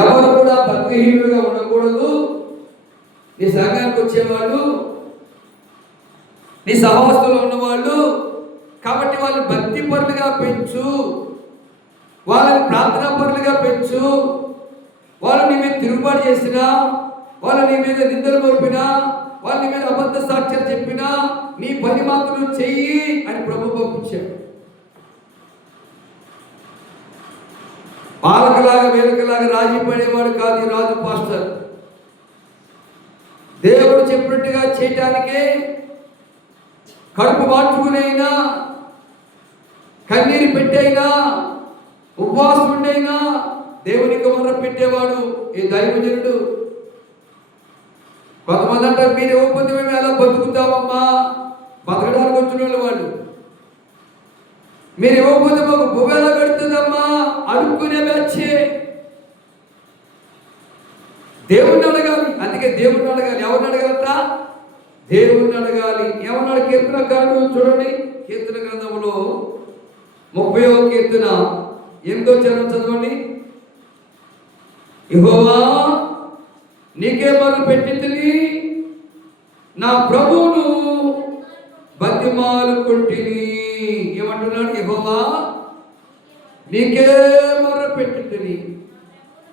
ఎవరు కూడా భక్తిహీనులుగా ఉండకూడదు. నీ సంఘానికి వచ్చేవాళ్ళు, నీ సహవాసంలో ఉన్నవాళ్ళు, కాబట్టి వాళ్ళని భక్తి పరులుగా పెంచు, వాళ్ళని ప్రార్థనా పరులుగా పెంచు. వాళ్ళు నీ మీద తిరుగుబాటు చేసినా, వాళ్ళు నీ మీద నిందలు మోపినా, వాళ్ళ నీ మీద అబద్ధ సాక్ష్యాలు చెప్పినా నీ పని మాత్రం చెయ్యి అని ప్రభు పంపించాడు. పాలకలాగా వేలకలాగా రాజీ పడేవాడు కాదు ఈ రాజు పాస్టర్. దేవుడు చెప్పినట్టుగా చేయటానికే కడుపు మార్చుకునైనా, కన్నీరు పెట్టైనా, ఉపవాసం ఉండైనా దేవునికి మొర్ర పెట్టేవాడు ఈ దైవజనుడు. కొంతమంది అంటారు, మీరు ఇవ్వకపోతే మేము ఎలా బతుకుతామమ్మా, బతకడానికి వచ్చిన వాళ్ళు. మీరు ఇవ్వకపోతే మాకు భూమి ఎలా కడుతుందమ్మా, అడుక్కునే వచ్చే. దేవుణ్ణి అడగాలి. అందుకే దేవుణ్ణి అడగాలి. ఎవరిని అడగలట? దేవుణ్ణి అడగాలి. ఏమన్నాడు కీర్తనకారుడు? చూడండి, కీర్తన గ్రంథంలో 30వ కీర్తన 8వ చరణం చదవండి. యెహోవా నీకే మొర్ర పెట్టితిని, నా ప్రభువును బతిమాలుకొంటిని. ఏమంటున్నాడు? యెహోవా నీకే మొర్ర పెట్టితిని,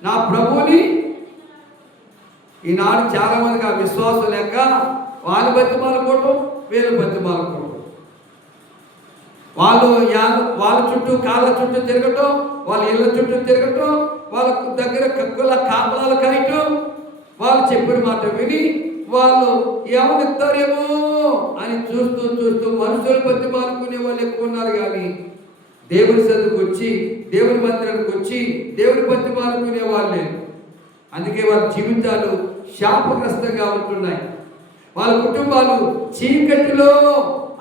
నా ప్రభువుని. ఈనాడు చాలా మందికి ఆ విశ్వాసం లేక వాళ్ళు బతిమాలుకోవటం, వీళ్ళు బతిమాలుకోవటం, వాళ్ళ చుట్టూ కాళ్ళ చుట్టూ తిరగటం, వాళ్ళ ఇళ్ళ చుట్టూ తిరగటం, వాళ్ళ దగ్గర కక్కుల కాపలాలు కాయటం, వాళ్ళు చెప్పిన మాట విని వాళ్ళు ఏమనిస్తారేమో అని చూస్తూ చూస్తూ మనుషులు బతిమాలుకునే వాళ్ళు ఎక్కువ ఉన్నారు. కానీ దేవుని సన్నిధికి వచ్చి, దేవుని మందిరానికి వచ్చి దేవుని బతిమాలుకునే వాళ్ళే. అందుకే వాళ్ళ జీవితాలు శాపగ్రస్తంగా ఉంటున్నాయి. వాళ్ళ కుటుంబాలు చీకటిలో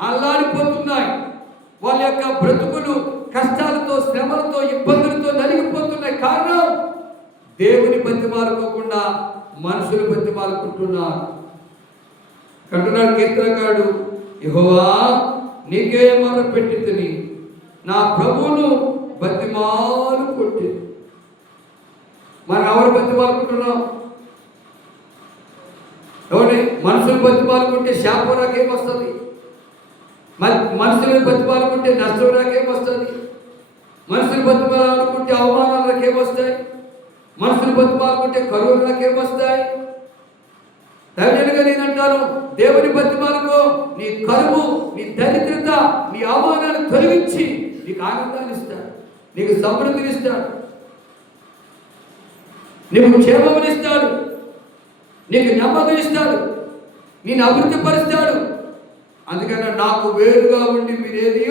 అల్లాడిపోతున్నాయి. వాళ్ళ యొక్క బ్రతుకులు కష్టాలతో, శ్రమలతో, ఇబ్బందులతో నలిగిపోతున్నాయి. కారణం దేవుని బతిమాలుకోకుండా మనుషులు బతిమాలుకుంటున్నారు. కంటున్నాడు కీర్తనకారుడు, యెహోవా నీకే మొర్ర పెట్టితిని, నా ప్రభువును బతిమాలుకొంటి. మనం ఎవరు బతిమాలుకుంటున్నాం? ఎవరి? మనుషులు బతిమాలుకుంటే శాపం నాకేమొస్తుంది? మనుషులను బతిమాలుకుంటే నష్టం నాకేమొస్తుంది? మనుషులు బతిమాలుకుంటే అవమానాలు నాకేమొస్తాయి? మనుషులు బతిమాలుకుంటే కరువులు నాకేమొస్తాయి? దైవజనుడిగా నేనంటాను, దేవుని బతిమాలుకో. నీ కరువు, నీ దరిద్రత, నీ అవమానాలు తొలగించి నీకు ఆనందాన్ని ఇస్తాడు, నీకు సమృద్ధిని ఇస్తాడు, నీకు క్షేమమునిస్తాడు, నీకు నెమ్మదినిస్తాడు, నేను అభివృద్ధి పరుస్తాడు. అందుకని నాకు వేరుగా ఉండి మీరేది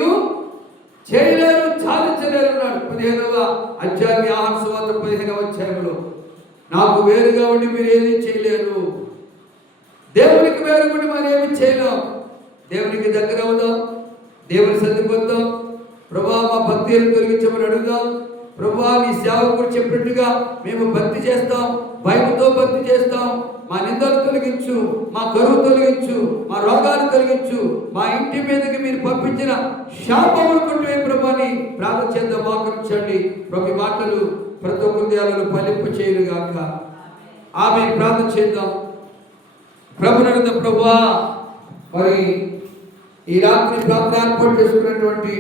చేయలేరు, సాధించలేరు అన్నాడు 15వ అధ్యాయం యోహాను సువార్త 15వ అధ్యాయంలో. నాకు వేరుగా ఉండి మీరేది చేయలేరు. దేవునికి వేరుగా ఉండి మనం ఏమి చేయలేం. దేవునికి దగ్గర అవుదాం, దేవుని సన్నిధికి వద్దాం. ప్రభువా మా భక్తిని తొలగించమని అడుగుదాం. ప్రభువా నీ సేవకుడు చెప్పినట్టుగా మేము భక్తి చేస్తాం, భయంతో భక్తి చేస్తాం. మా నిందలు తొలగించు, మా కరువు తొలగించు, మా రోగాలు తొలగించు, మా ఇంటి మీదకి మీరు పంపించిన శాపములు కొట్టివే ప్రభుని ప్రార్థన చేద్దాం. మోకరించండి. ప్రభు మాటలు ప్రతి ఒక్క హృదయాలను ఫలింపు చేయనుగాక. ఆమె ప్రార్థన చేద్దాం. ప్రభునందు ప్రభువా, మరి ఈ రాత్రి ప్రార్థన ఏర్పాటు చేసుకున్నటువంటి